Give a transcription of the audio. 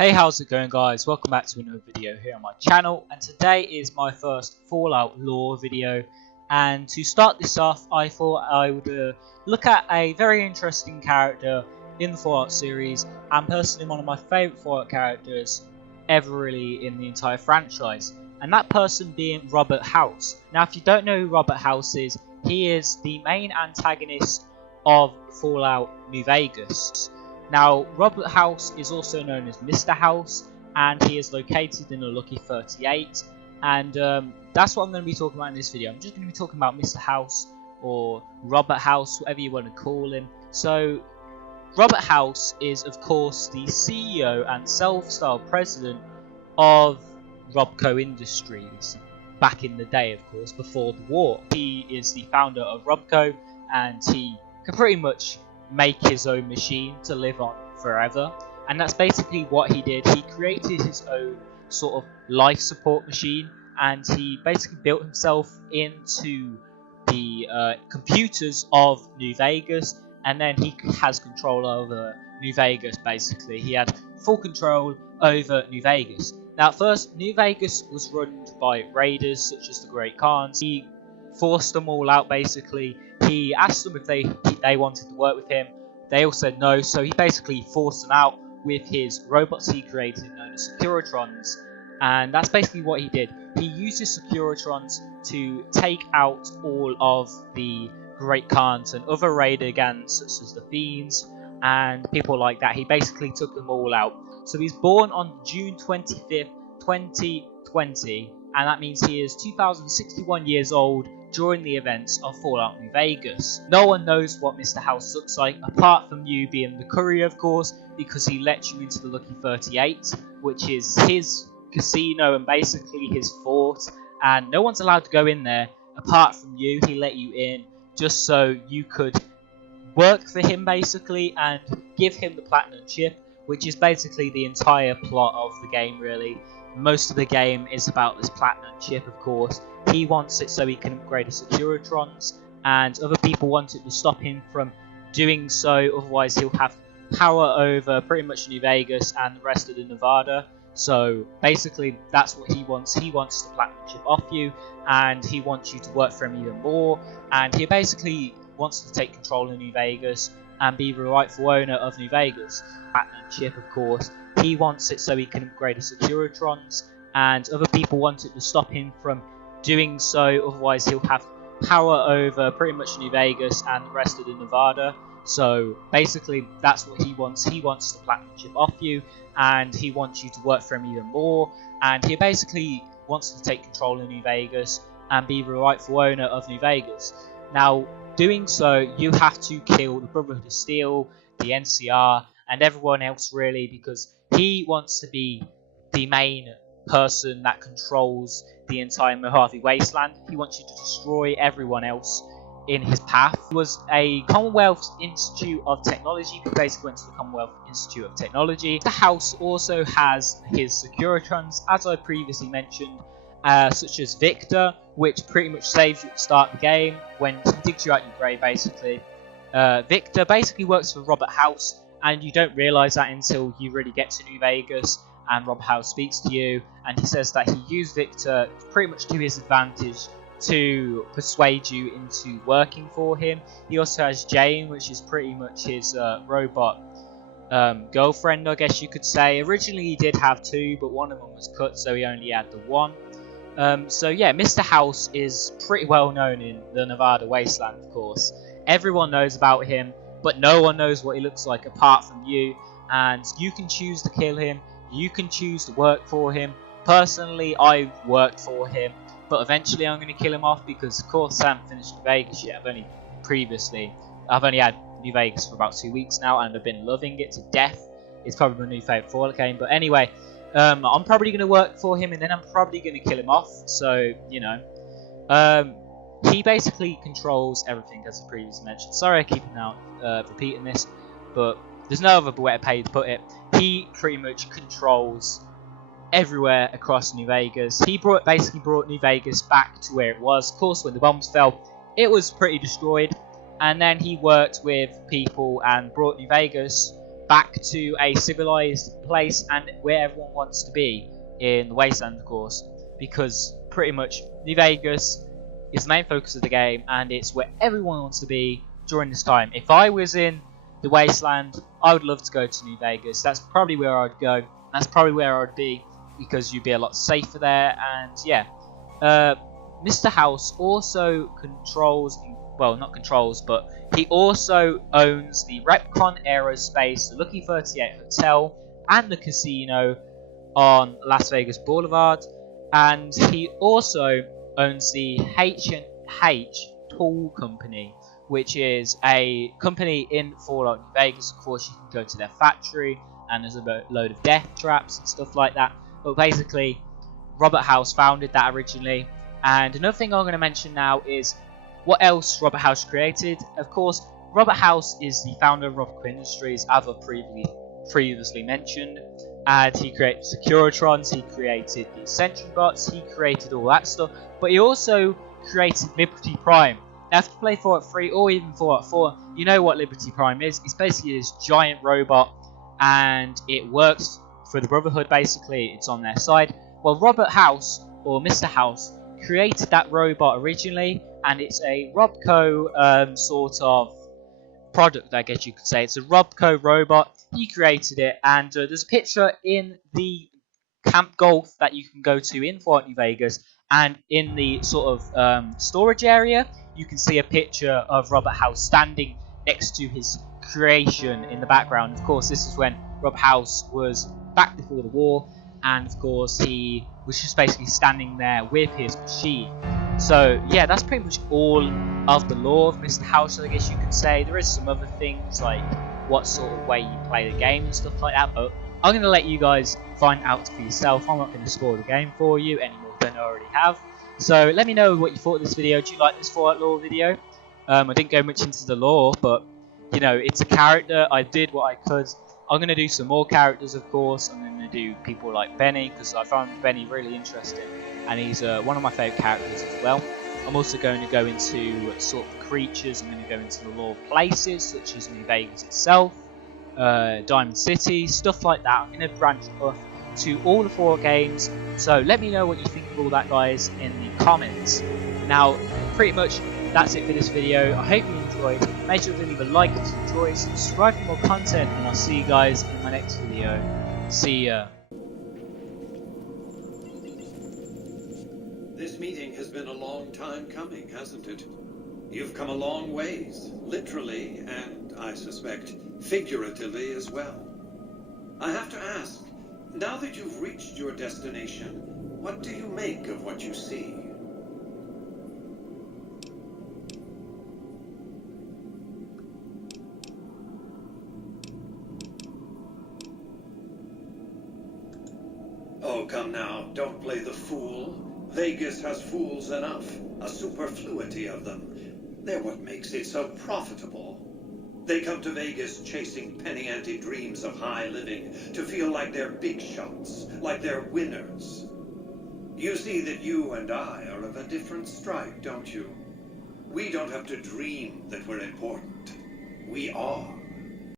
Hey, how's it going, guys? Welcome back to another video here on my channel, and today is my first Fallout lore video. And to start this off, I thought I would look at a very interesting character in the Fallout series, and personally one of my favourite Fallout characters ever really in the entire franchise, and that person being Robert House. Now, if you don't know who Robert House is, he is the main antagonist of Fallout New Vegas. Now, Robert House is also known as Mr. House, and he is located in the Lucky 38, and that's what I'm going to be talking about in this video. I'm just going to be talking about Mr. House, or Robert House, whatever you want to call him. So, Robert House is, of course, the CEO and self-styled president of Robco Industries, back in the day, of course, before the war. He is the founder of Robco, and he can pretty much make his own machine to live on forever, and that's basically what he did. He created his own sort of life support machine, and he basically built himself into the computers of New Vegas, and then he has control over New Vegas. Basically, he had full control over New Vegas. Now, at first, New Vegas was run by raiders such as the Great Khans. He forced them all out, basically. He asked them if they wanted to work with him. They all said no, so he basically forced them out with his robots he created known as Securitrons. And that's basically what he did. He used his Securitrons to take out all of the Great Khans and other raider gangs such as the Fiends and people like that. He basically took them all out. So he's born on June 25th, 2020, and that means he is 2,061 years old during the events of Fallout New Vegas. No one knows what Mr. House looks like, apart from you being the courier, of course, because he lets you into the Lucky 38, which is his casino and basically his fort, and no one's allowed to go in there apart from you. He let you in just so you could work for him, basically, and give him the Platinum Chip, which is basically the entire plot of the game, really. Most of the game is about this Platinum Chip, of course. He wants it so he can upgrade his Securitrons, and other people want it to stop him from doing so, otherwise he'll have power over pretty much New Vegas and the rest of the Nevada. So basically that's what he wants. He wants the Platinum Chip off you, and he wants you to work for him even more, and he basically wants to take control of New Vegas and be the rightful owner of New Vegas. Platinum Chip, of course, he wants it so he can upgrade his Securitrons, and other people want it to stop him from doing so, otherwise he'll have power over pretty much New Vegas and the rest of the Nevada. So basically that's what he wants. He wants the Platinum Chip off you, and he wants you to work for him even more, and he basically wants to take control of New Vegas and be the rightful owner of New Vegas. Now, doing so, you have to kill the Brotherhood of Steel, the NCR, and everyone else, really, because he wants to be the main person that controls the entire Mojave Wasteland. He wants you to destroy everyone else in his path. He was a Commonwealth Institute of Technology. He basically went to the Commonwealth Institute of Technology. The house also has his Securitrons, as I previously mentioned, such as Victor, which pretty much saves you at the start of the game when he digs you out your grave, basically. Victor basically works for Robert House, and you don't realise that until you really get to New Vegas and Robert House speaks to you, and he says that he used Victor pretty much to his advantage to persuade you into working for him. He also has Jane, which is pretty much his robot girlfriend, I guess you could say. Originally he did have two, but one of them was cut, so he only had the one. So yeah, Mr. House is pretty well known in the Nevada Wasteland, of course. Everyone knows about him, but no one knows what he looks like apart from you, and you can choose to kill him. You can choose to work for him. Personally, I worked for him, but eventually I'm going to kill him off because, of course, I haven't finished New Vegas yet. I've only had New Vegas for about 2 weeks now, and I've been loving it to death. It's probably my new favourite Fallout game, but anyway, I'm probably going to work for him, and then I'm probably going to kill him off, so, you know. He basically controls everything, as I previously mentioned. Sorry I keep repeating this, but there's no other way to put it. He pretty much controls everywhere across New Vegas. He basically brought New Vegas back to where it was. Of course, when the bombs fell, it was pretty destroyed, and then he worked with people and brought New Vegas back to a civilized place and where everyone wants to be in the Wasteland, of course, because pretty much New Vegas is the main focus of the game, and it's where everyone wants to be during this time. If I was in the Wasteland, I would love to go to New Vegas. That's probably where I'd go. That's probably where I'd be, because you'd be a lot safer there. And yeah, Mr. House also controls, well, not controls, but he also owns the Repcon Aerospace, the Lucky 38 Hotel, and the casino on Las Vegas Boulevard. And he also owns the H&H Tool Company, which is a company in Fallout New Vegas. Of course, you can go to their factory, and there's a load of death traps and stuff like that. But basically, Robert House founded that originally. And another thing I'm going to mention now is what else Robert House created. Of course, Robert House is the founder of Robocop Industries, as I've previously mentioned. And he created Securitrons, he created the Sentry Bots, he created all that stuff. But he also created Liberty Prime. Now, if you play Fallout 3 or even Fallout 4, you know what Liberty Prime is. It's basically this giant robot, and it works for the Brotherhood, basically. It's on their side. Well, Robert House, or Mr. House, created that robot originally, and it's a Robco sort of product, I guess you could say. It's a Robco robot. He created it, and there's a picture in the Camp Golf that you can go to in Fallout New Vegas, and in the sort of storage area, you can see a picture of Robert House standing next to his creation in the background. Of course, this is when Robert House was back before the war, and of course he was just basically standing there with his machine. So yeah, that's pretty much all of the lore of Mr. House, I guess you could say. There is some other things like what sort of way you play the game and stuff like that, but I'm going to let you guys find out for yourself. I'm not going to spoil the game for you any more than I already have. So let me know what you thought of this video. Do you like this Fallout lore video? I didn't go much into the lore, but you know, it's a character. I did what I could. I'm going to do some more characters, of course. I'm going to do people like Benny, because I found Benny really interesting, and he's one of my favourite characters as well. I'm also going to go into sort of creatures. I'm going to go into the lore of places, such as New Vegas itself, Diamond City, stuff like that. I'm going to branch off to all the 4 games. So let me know what you think of all that, guys, in the comments. Now, pretty much that's it for this video. I hope you enjoyed. Make sure to leave a like if you enjoyed, subscribe for more content, and I'll see you guys in my next video. See ya. This meeting has been a long time coming, hasn't it? You've come a long ways, literally, and I suspect figuratively as well. I have to ask, now that you've reached your destination, what do you make of what you see? Oh, come now, don't play the fool. Vegas has fools enough, a superfluity of them. They're what makes it so profitable. They come to Vegas chasing penny-ante dreams of high living, to feel like they're big shots, like they're winners. You see that you and I are of a different stripe, don't you? We don't have to dream that we're important. We are.